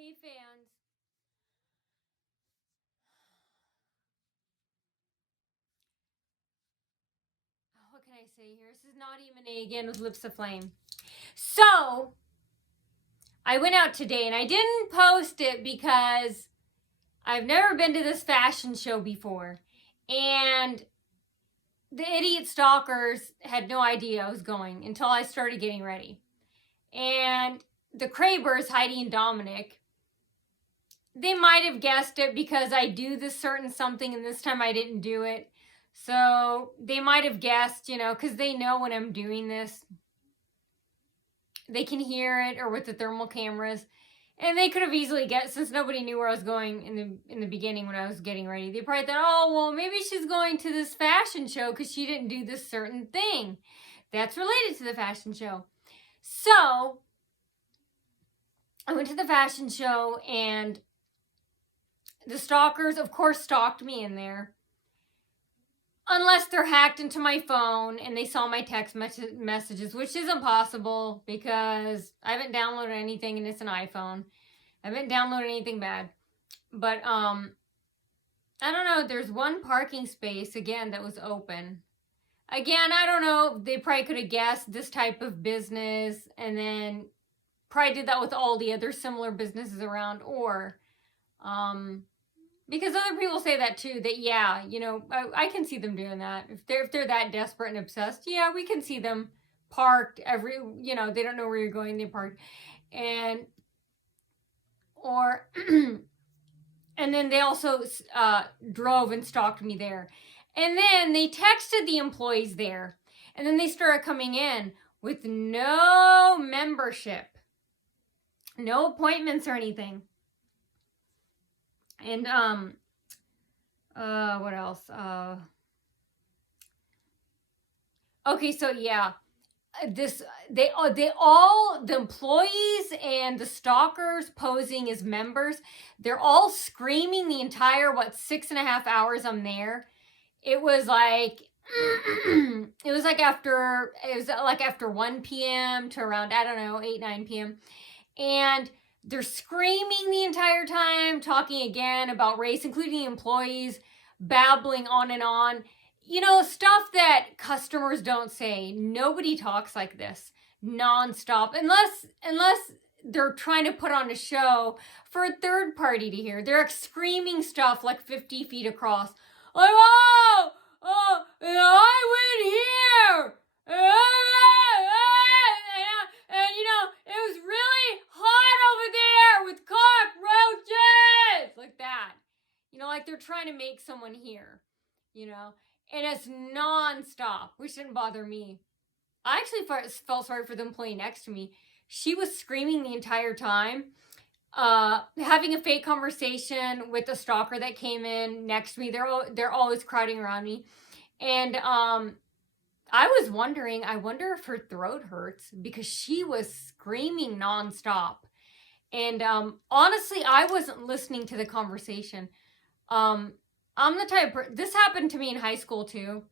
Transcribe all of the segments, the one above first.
Hey fans. What can I say here? This is not even A again with Lips of Flame. So, I went out today and I didn't post it because I've never been to this fashion show before. And the idiot stalkers had no idea I was going until I started getting ready. And the Krabers, Heidi and Dominic, they might have guessed it because I do this certain something and this time I didn't do it. So they might have guessed, because they know when I'm doing this. They can hear it, or with the thermal cameras. And they could have easily guessed, since nobody knew where I was going in the beginning when I was getting ready. They probably thought, oh, well, maybe she's going to this fashion show because she didn't do this certain thing. That's related to the fashion show. So, I went to the fashion show, and the stalkers, of course, stalked me in there. Unless they're hacked into my phone and they saw my text messages, which isn't possible because I haven't downloaded anything and it's an iPhone. I haven't downloaded anything bad. But, I don't know. There's one parking space, again, that was open. Again, I don't know. They probably could have guessed this type of business and then probably did that with all the other similar businesses around. Or, because other people say that too, that yeah, I can see them doing that. If they're that desperate and obsessed, yeah, we can see them parked they don't know where you're going, they parked. And then they also drove and stalked me there. And then they texted the employees there. And then they started coming in with no membership, no appointments or anything. And, what else? Okay, so yeah, the employees and the stalkers posing as members, they're all screaming the entire, 6.5 hours I'm there. It was like, after 1 p.m. to around, 8, 9 p.m. And they're screaming the entire time, talking again about race, including employees, babbling on and on. Stuff that customers don't say. Nobody talks like this nonstop, unless they're trying to put on a show for a third party to hear. They're screaming stuff like 50 feet across. Like, oh, I went here. And it was really hot over there with cockroaches. Like that. Like they're trying to make someone hear. And it's non-stop, which didn't bother me. I actually felt sorry for the employee next to me. She was screaming the entire time, having a fake conversation with the stalker that came in next to me. They're always crowding around me. And I was wondering, I wonder if her throat hurts because she was screaming nonstop. And honestly, I wasn't listening to the conversation. I'm the type of this happened to me in high school too.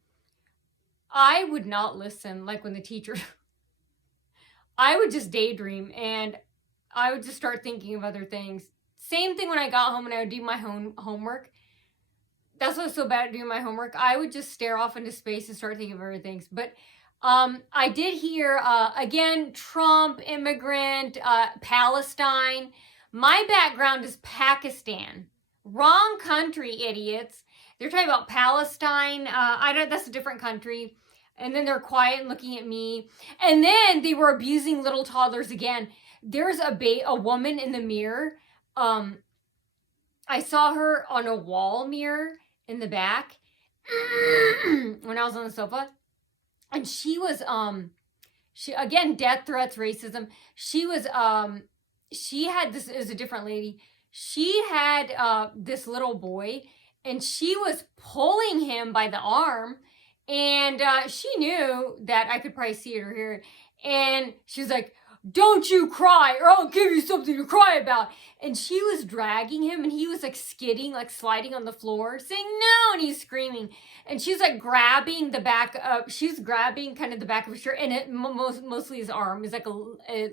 I would not listen, like when the teacher, I would just daydream and I would just start thinking of other things. Same thing when I got home and I would do my homework. That's what's so bad at doing my homework. I would just stare off into space and start thinking of other things. But I did hear, again, Trump, immigrant, Palestine. My background is Pakistan. Wrong country, idiots. They're talking about Palestine. That's a different country. And then they're quiet and looking at me. And then they were abusing little toddlers again. There's a woman in the mirror. I saw her on a wall mirror in the back when I was on the sofa. And she was, again, death threats, racism. She had this, it was a different lady. She had this little boy, and she was pulling him by the arm, and she knew that I could probably see it or hear it, and she was like, don't you cry, or I'll give you something to cry about. And she was dragging him, and he was like skidding, like sliding on the floor, saying no, and he's screaming. And she's like grabbing the back of, she's grabbing kind of the back of his shirt, and it mostly his arm is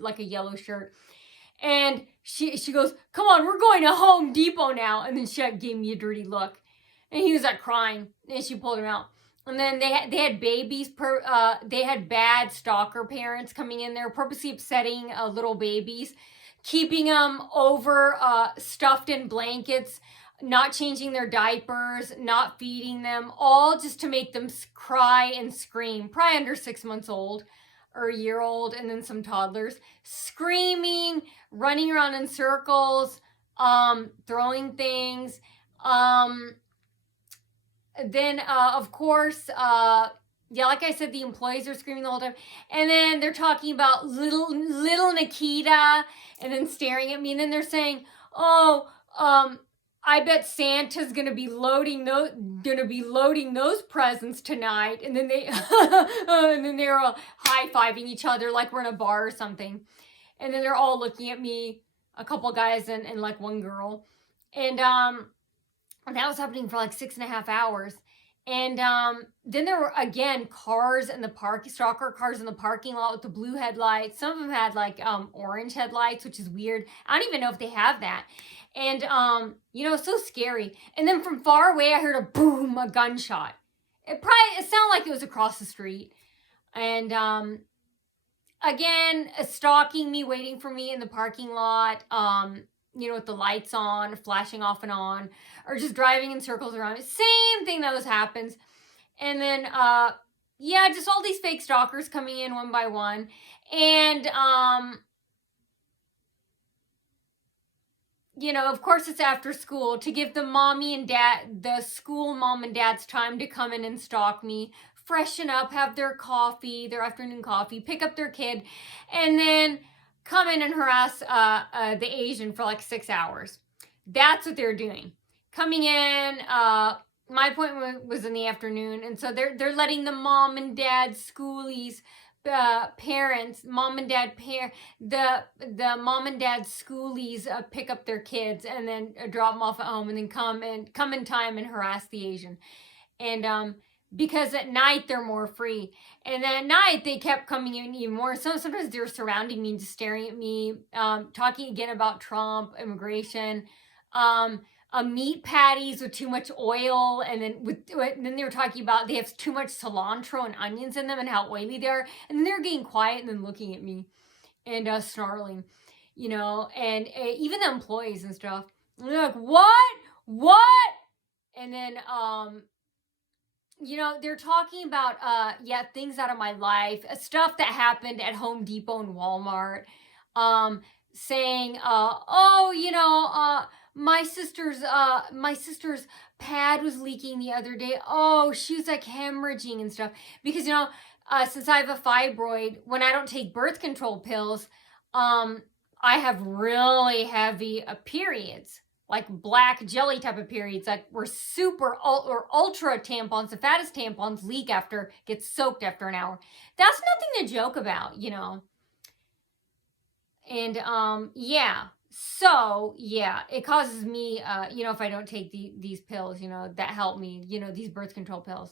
like a yellow shirt. And she goes, come on, we're going to Home Depot now. And then she gave me a dirty look. And he was like crying. And she pulled him out. And then they had babies. They had bad stalker parents coming in there, purposely upsetting little babies, keeping them over stuffed in blankets, not changing their diapers, not feeding them, all just to make them cry and scream. Probably under 6 months old or a year old, and then some toddlers screaming, running around in circles, throwing things. Then, of course, yeah, like I said, the employees are screaming the whole time. And then they're talking about little Nikita, and then staring at me. And then they're saying, oh, I bet Santa's gonna be loading those presents tonight. And then they're all high-fiving each other like we're in a bar or something. And then they're all looking at me, a couple guys and like one girl. And that was happening for like 6.5 hours. And then there were, again, cars in the stalker cars in the parking lot with the blue headlights. Some of them had like orange headlights, which is weird. I don't even know if they have that. And, so scary. And then from far away, I heard a boom, a gunshot. It sounded like it was across the street. And, again, stalking me, waiting for me in the parking lot, with the lights on, flashing off and on, or just driving in circles around. Same thing that always happens. And then, just all these fake stalkers coming in one by one. And, of course it's after school to give the school mom and dad's time to come in and stalk me, freshen up, have their afternoon coffee, pick up their kid, and then come in and harass the Asian for like 6 hours. That's what they're doing. Coming in, my appointment was in the afternoon, and so they're letting the mom and dad schoolies, parents, the mom and dad schoolies pick up their kids and then drop them off at home, and then come in time and harass the Asian. And because at night they're more free. And then at night they kept coming in even more. So sometimes they're surrounding me and just staring at me, talking again about Trump, immigration, meat patties with too much oil. And then they were talking about they have too much cilantro and onions in them and how oily they are. And then they're getting quiet and then looking at me and snarling, and even the employees and stuff. And they're like, what? And then, they're talking about, things out of my life, stuff that happened at Home Depot and Walmart, saying, my sister's pad was leaking the other day. Oh, she was like hemorrhaging and stuff. Because, since I have a fibroid, when I don't take birth control pills, I have really heavy periods. Like black jelly type of periods, like where ultra tampons, the fattest tampons get soaked after an hour. That's nothing to joke about, And it causes me, if I don't take these pills, that help me, these birth control pills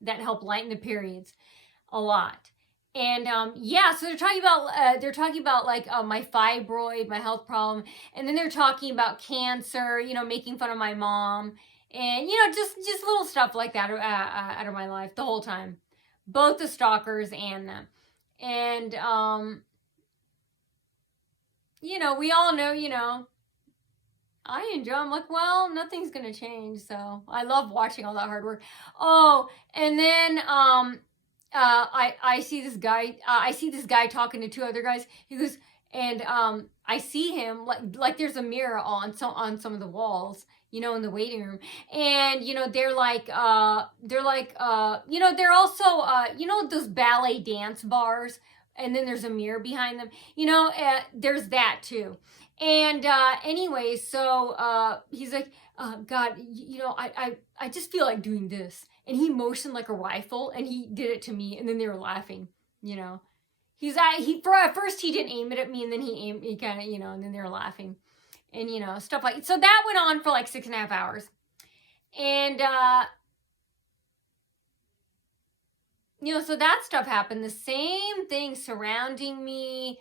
that help lighten the periods a lot. And, so they're talking about like, my fibroid, my health problem. And then they're talking about cancer, making fun of my mom and, just little stuff like that, out of my life the whole time, both the stalkers and them. And, we all know, I enjoy, I'm like, well, nothing's going to change. So I love watching all that hard work. Oh, and then, I see this guy talking to two other guys. He goes, and I see him like there's a mirror on some of the walls, in the waiting room. And they're also those ballet dance bars, and then there's a mirror behind them. There's that too. And anyway, so he's like, God, I just feel like doing this. And he motioned like a rifle, and he did it to me, and then they were laughing, at first he didn't aim it at me, and then he kind of, and then they were laughing, and, stuff like, so that went on for like 6.5 hours. And, so that stuff happened. The same thing surrounding me,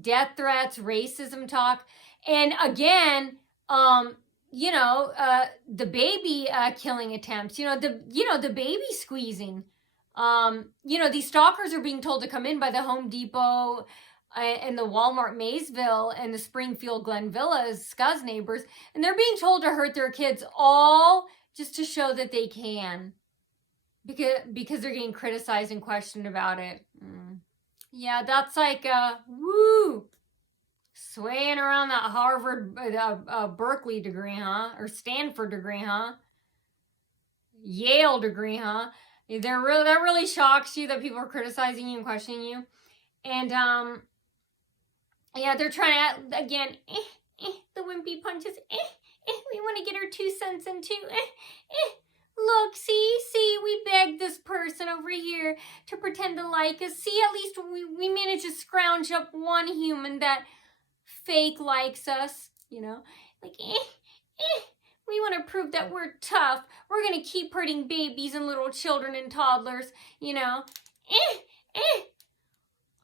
death threats, racism talk. And again, the baby killing attempts, the baby squeezing. These stalkers are being told to come in by the Home Depot and the Walmart Maysville and the Springfield Glen Villas Scuzz neighbors, and they're being told to hurt their kids, all just to show that they can, because they're getting criticized and questioned about it. Yeah, that's like woo, swaying around that Harvard, Berkeley degree, huh? Or Stanford degree, huh? Yale degree, huh? That really shocks you that people are criticizing you and questioning you. And yeah, they're trying to, again, the wimpy punches, we want to get our 2 cents in too, look, see, we begged this person over here to pretend to like us. See, at least we managed to scrounge up one human that fake likes us, like, we want to prove that we're tough. We're going to keep hurting babies and little children and toddlers,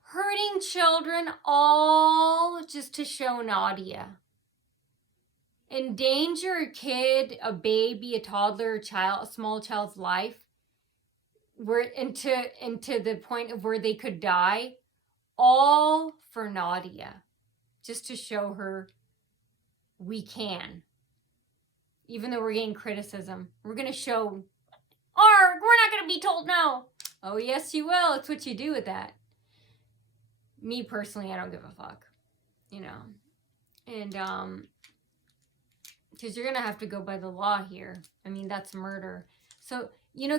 hurting children, all just to show Nadia. Endanger a kid, a baby, a toddler, a small child's life, into the point of where they could die, all for Nadia, just to show her we can. Even though we're getting criticism, we're going to show, we're not going to be told no. Oh, yes, you will. It's what you do with that. Me personally, I don't give a fuck, and, because you're going to have to go by the law here. I mean, that's murder. So,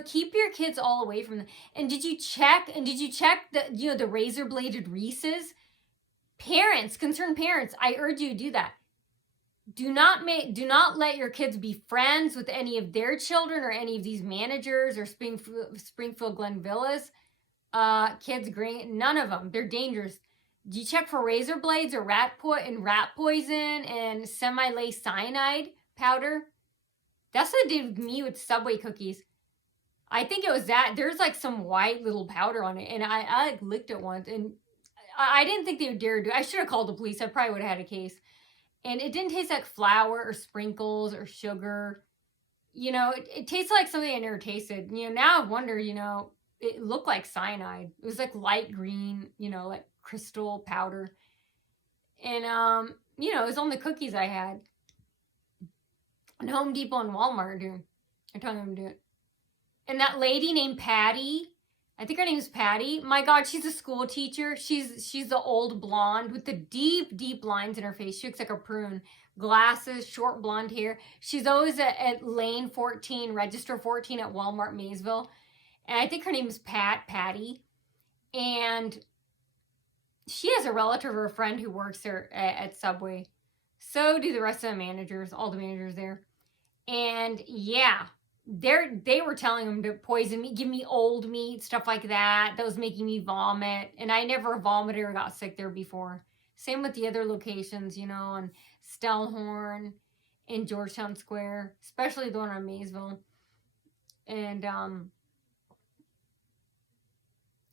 keep your kids all away from them. And did you check the, the razor-bladed Reese's? Parents, concerned parents, I urge you to do that. Do not let your kids be friends with any of their children or any of these managers or Springfield Glen Villas. Kids, none of them. They're dangerous. Do you check for razor blades or rat poison and semi-laced cyanide powder? That's what they did with me with Subway cookies. I think it was that. There's like some white little powder on it, and I licked it once, and I didn't think they would dare do it. I should have called the police. I probably would have had a case. And it didn't taste like flour or sprinkles or sugar. It tastes like something I never tasted. Now I wonder, it looked like cyanide. It was like light green, like crystal powder. And, it was on the cookies I had. And Home Depot and Walmart do. I told them to do it. And that lady named Patty, I think her name's Patty. My God, she's a school teacher. She's the old blonde with the deep, deep lines in her face. She looks like a prune. Glasses, short blonde hair. She's always at lane 14, register 14 at Walmart Maysville. And I think her name is Patty. And she has a relative or a friend who works there at Subway. So do the rest of the managers, all the managers there. And yeah, they were telling them to poison me, give me old meat, stuff like that. That was making me vomit. And I never vomited or got sick there before. Same with the other locations, and Stellhorn and Georgetown Square, especially the one on Maysville. And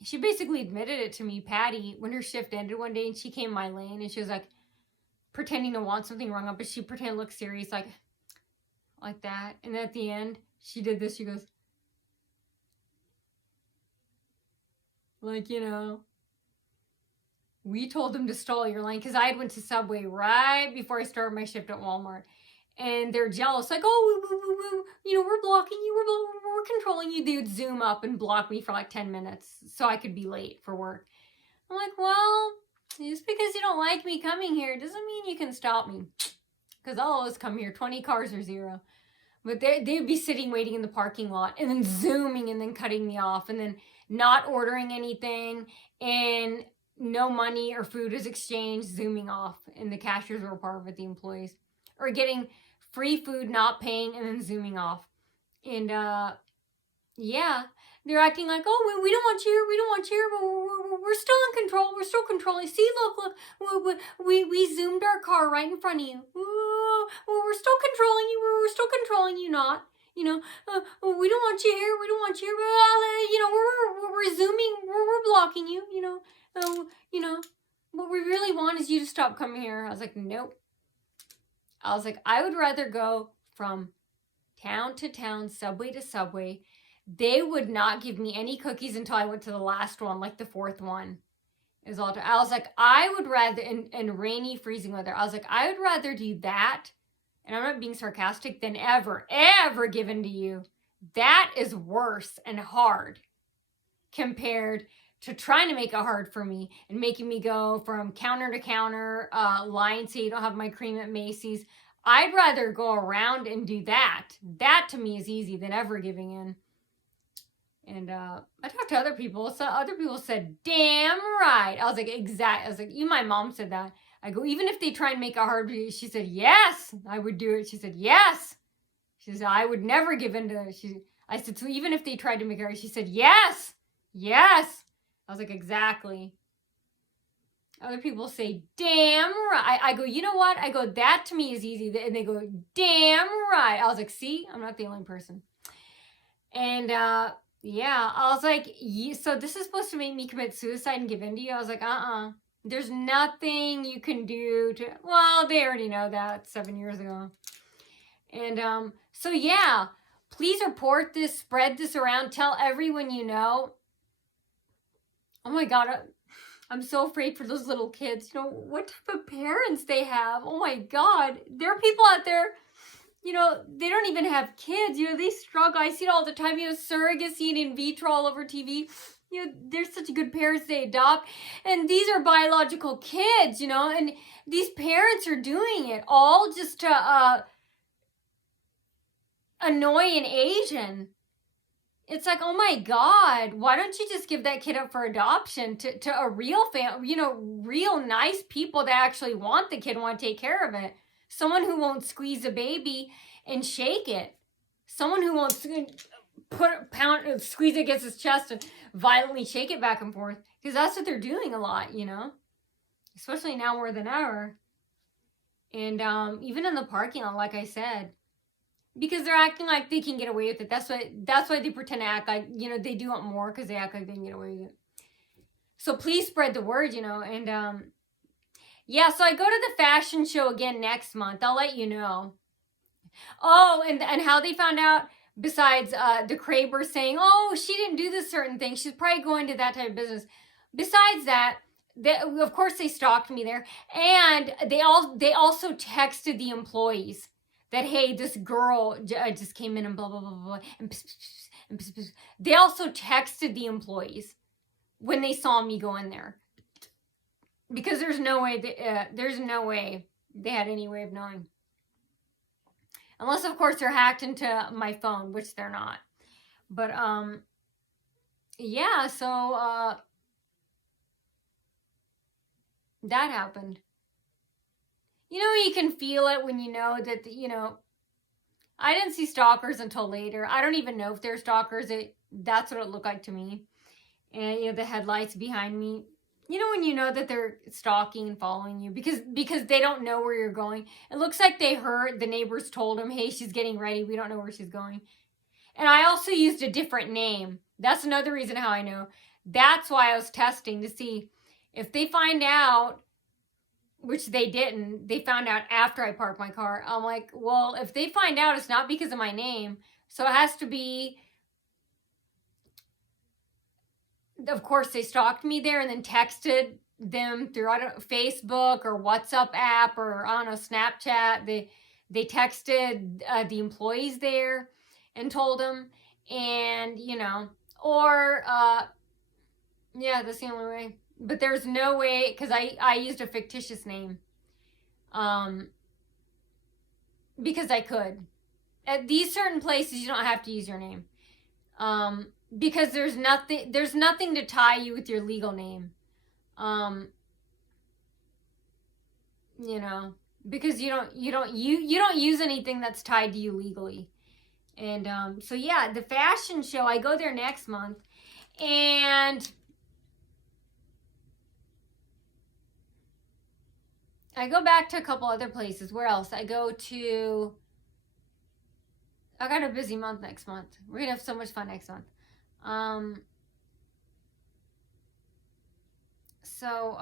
she basically admitted it to me, Patty, when her shift ended one day, and she came my lane, and she was like pretending to want something wrong up, but she pretended to look serious, like that. And at the end, she did this. She goes, like, we told them to stall your line, because I had went to Subway right before I started my shift at Walmart. And they're jealous, like, oh, we're blocking you, we're controlling you. They would zoom up and block me for like 10 minutes so I could be late for work. I'm like, well, just because you don't like me coming here doesn't mean you can stop me. Because I'll always come here, 20 cars or 0. But they would be sitting waiting in the parking lot and then zooming and then cutting me off and then not ordering anything and no money or food is exchanged, zooming off. And the cashiers were part of it, the employees. Or getting free food, not paying, and then zooming off. And yeah, they're acting like, oh, we don't want you here, we don't want you here, but we're still in control, we're still controlling. See, look, we zoomed our car right in front of you. We're still controlling you, we're still controlling you, not. We don't want you here, we don't want you here, we're zooming, we're blocking you, what we really want is you to stop coming here. I was like, nope. I was like, I would rather go from town to town, subway to subway. They would not give me any cookies until I went to the last one, like the fourth one. Is all. I was like, I would rather, in rainy, freezing weather, I was like, I would rather do that, and I'm not being sarcastic, than ever give in to you. That is worse and hard compared to trying to make it hard for me and making me go from counter to counter, lying so you don't have my cream at Macy's. I'd rather go around and do that. That to me is easy than ever giving in. And I talked to other people. So other people said, damn right. I was like, exact. I was like, even my mom said that. I go, even if they try and make it hard for you, she said, yes, I would do it. She said, yes. She said, I would never give in to it. I said, so even if they tried to make it hard, she said, yes, yes. I was like, exactly. Other people say, damn right. I go, you know what? I go, that to me is easy. And they go, damn right. I was like, see, I'm not the only person. And, yeah, I was like, so this is supposed to make me commit suicide and give in to you? I was like, There's nothing you can do to, well, they already know that 7 years ago. And, so yeah, please report this, spread this around, tell everyone you know. Oh my God, I'm so afraid for those little kids. You know, what type of parents they have. Oh my God, there are people out there, you know, they don't even have kids. You know, they struggle. I see it all the time. You know, surrogacy and in vitro all over TV. You know, they're such good parents they adopt. And these are biological kids, you know, and these parents are doing it all just to annoy an Asian. It's like, oh my God, why don't you just give that kid up for adoption to a real family, you know, real nice people that actually want the kid, want to take care of it. Someone who won't squeeze a baby and shake it. Someone who won't squeeze it against his chest and violently shake it back and forth. Because that's what they're doing a lot, you know. Especially now more than ever. And even in the parking lot, like I said. Because they're acting like they can get away with it. That's why they pretend to act like, you know, they do it more because they act like they can get away with it. So please spread the word, you know. And yeah, so I go to the fashion show again next month. I'll let you know. Oh, and how they found out, besides the Kraber saying, oh, she didn't do this certain thing. She's probably going to that type of business. Besides that, of course they stalked me there. And they also texted the employees that, hey, this girl just came in and blah, blah, blah, blah. And they also texted the employees when they saw me go in there. Because there's no way they had any way of knowing. Unless, of course, they're hacked into my phone, which they're not. But, yeah, so, that happened. You know, you can feel it when you know that, you know, I didn't see stalkers until later. I don't even know if they're stalkers. That's what it looked like to me. And, you know, the headlights behind me. You know, when you know that they're stalking and following you because they don't know where you're going. It looks like they heard, the neighbors told them, hey, she's getting ready. We don't know where she's going. And I also used a different name. That's another reason how I know. That's why I was testing to see if they find out, which they didn't. They found out after I parked my car. I'm like, well, if they find out, it's not because of my name. So it has to be, of course, they stalked me there and then texted them through, I don't know, Facebook or WhatsApp app or, I don't know, Snapchat. They texted the employees there and told them. And, you know, or, yeah, that's the only way. But there's no way, because I used a fictitious name. Because I could. At these certain places, you don't have to use your name. Because there's nothing to tie you with your legal name. You know, because you don't use anything that's tied to you legally. And so yeah, the fashion show, I go there next month, and I go back to a couple other places. Where else? I got a busy month next month. We're gonna have so much fun next month. So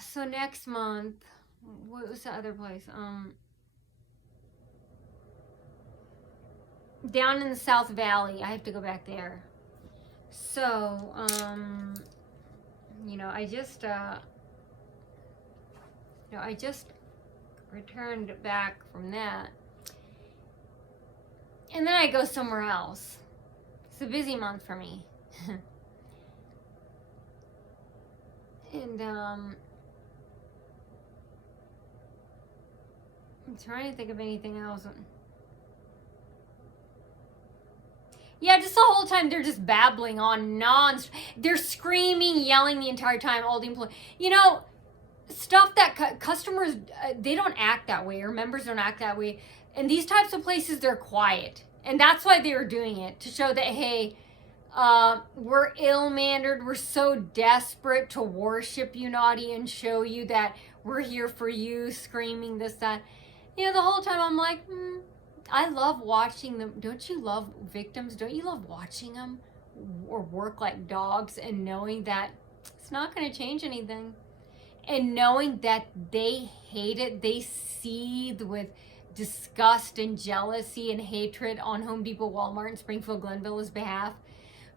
So next month, what was the other place? Down in the South Valley. I have to go back there. So, you know, I just returned back from that. And then I go somewhere else. It's a busy month for me. And I'm trying to think of anything else. Yeah, just the whole time they're just babbling on they're screaming, yelling the entire time, all the employees. You know, stuff that customers, they don't act that way, or members don't act that way. In these types of places, they're quiet. And that's why they were doing it, to show that, hey, we're ill-mannered, we're so desperate to worship you, naughty, and show you that we're here for you, screaming this, that. You know, the whole time I'm like, I love watching them. Don't you love victims? Don't you love watching them or work like dogs and knowing that it's not going to change anything? And knowing that they hate it, they seethe with disgust and jealousy and hatred on Home Depot, Walmart, and Springfield Glenvilla's behalf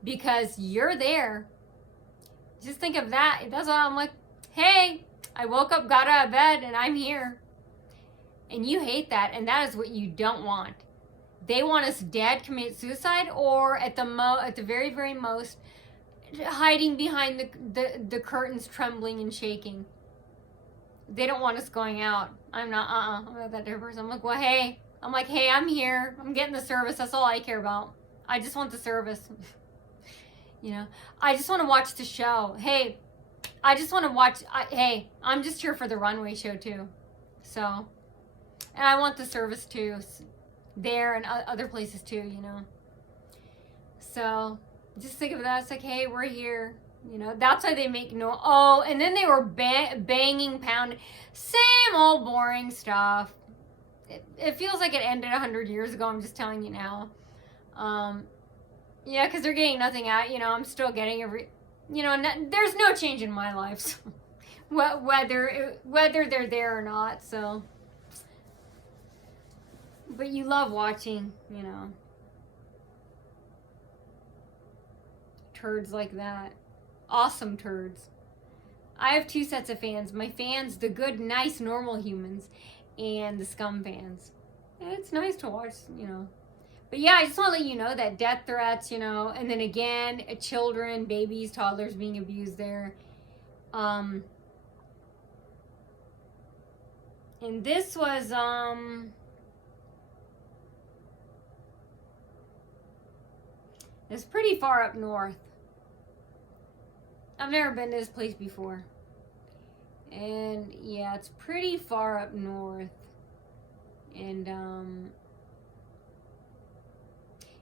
because you're there. Just think of that. That's why I'm like, hey, I woke up, got out of bed, and I'm here. And you hate that, and that is what you don't want. They want us dead, commit suicide, or at the very, very most, hiding behind the curtains, trembling and shaking. They don't want us going out. I'm not, I'm not that type of person. I'm like, well, hey. I'm like, hey, I'm here. I'm getting the service. That's all I care about. I just want the service. You know, I just want to watch the show. Hey, I just want to watch, hey, I'm just here for the runway show too. So, and I want the service too, there and other places too, you know. So, just think of that. It's like, hey, we're here. You know, that's why they make no. Oh, and then they were banging, pounding. Same old boring stuff. It feels like it ended 100 years ago. I'm just telling you now. Yeah, because they're getting nothing out. You know, I'm still getting there's no change in my life. So, whether they're there or not. So, but you love watching, you know, turds like that. Awesome turds. I have two sets of fans. My fans, the good, nice, normal humans, and the scum fans. And it's nice to watch, you know. But yeah, I just want to let you know that death threats, you know, and then again, children, babies, toddlers being abused there. And this was, it's pretty far up north. I've never been to this place before. And yeah, it's pretty far up north. And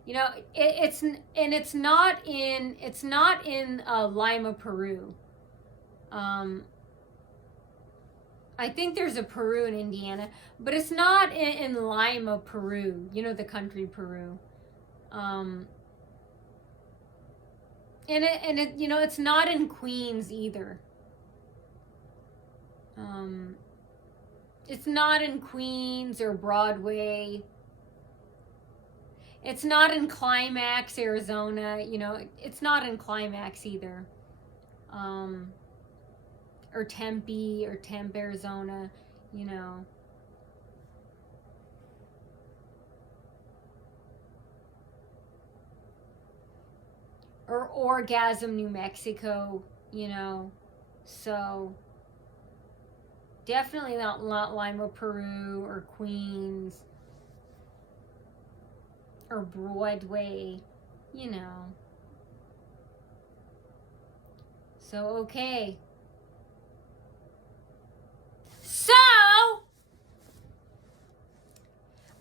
you know, it's not in Lima, Peru. I think there's a Peru in Indiana, but it's not in Lima, Peru. You know, the country Peru. And it, you know, it's not in Queens either. It's not in Queens or Broadway. It's not in Climax, Arizona. You know, it's not in Climax either. Or Tempe, Arizona, you know. Or Orgasm, New Mexico, you know. So, definitely not Lima, Peru, or Queens, or Broadway, you know. So, okay. So,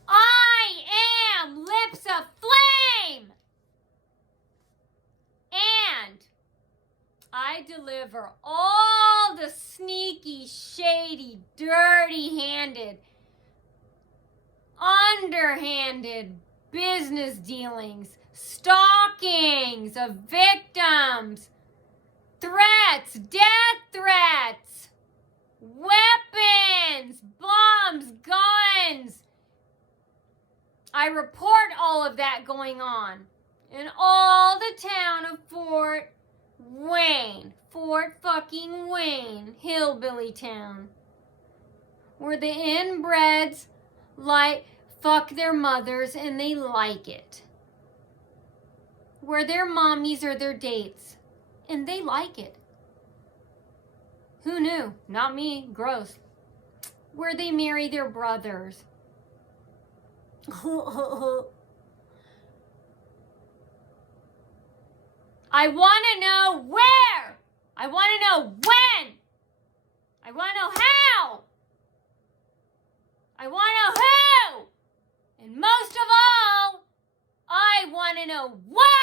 I am Lips of Flame! And I deliver all the sneaky, shady, dirty-handed, underhanded business dealings, stalkings of victims, threats, death threats, weapons, bombs, guns. I report all of that going on in all the town of Fort Wayne. Fort fucking Wayne, hillbilly town. Where the inbreds fuck their mothers and they like it. Where their mommies are their dates and they like it. Who knew? Not me. Gross. Where they marry their brothers. I want to know where. I want to know when. I want to know how. I want to know who. And most of all, I want to know why.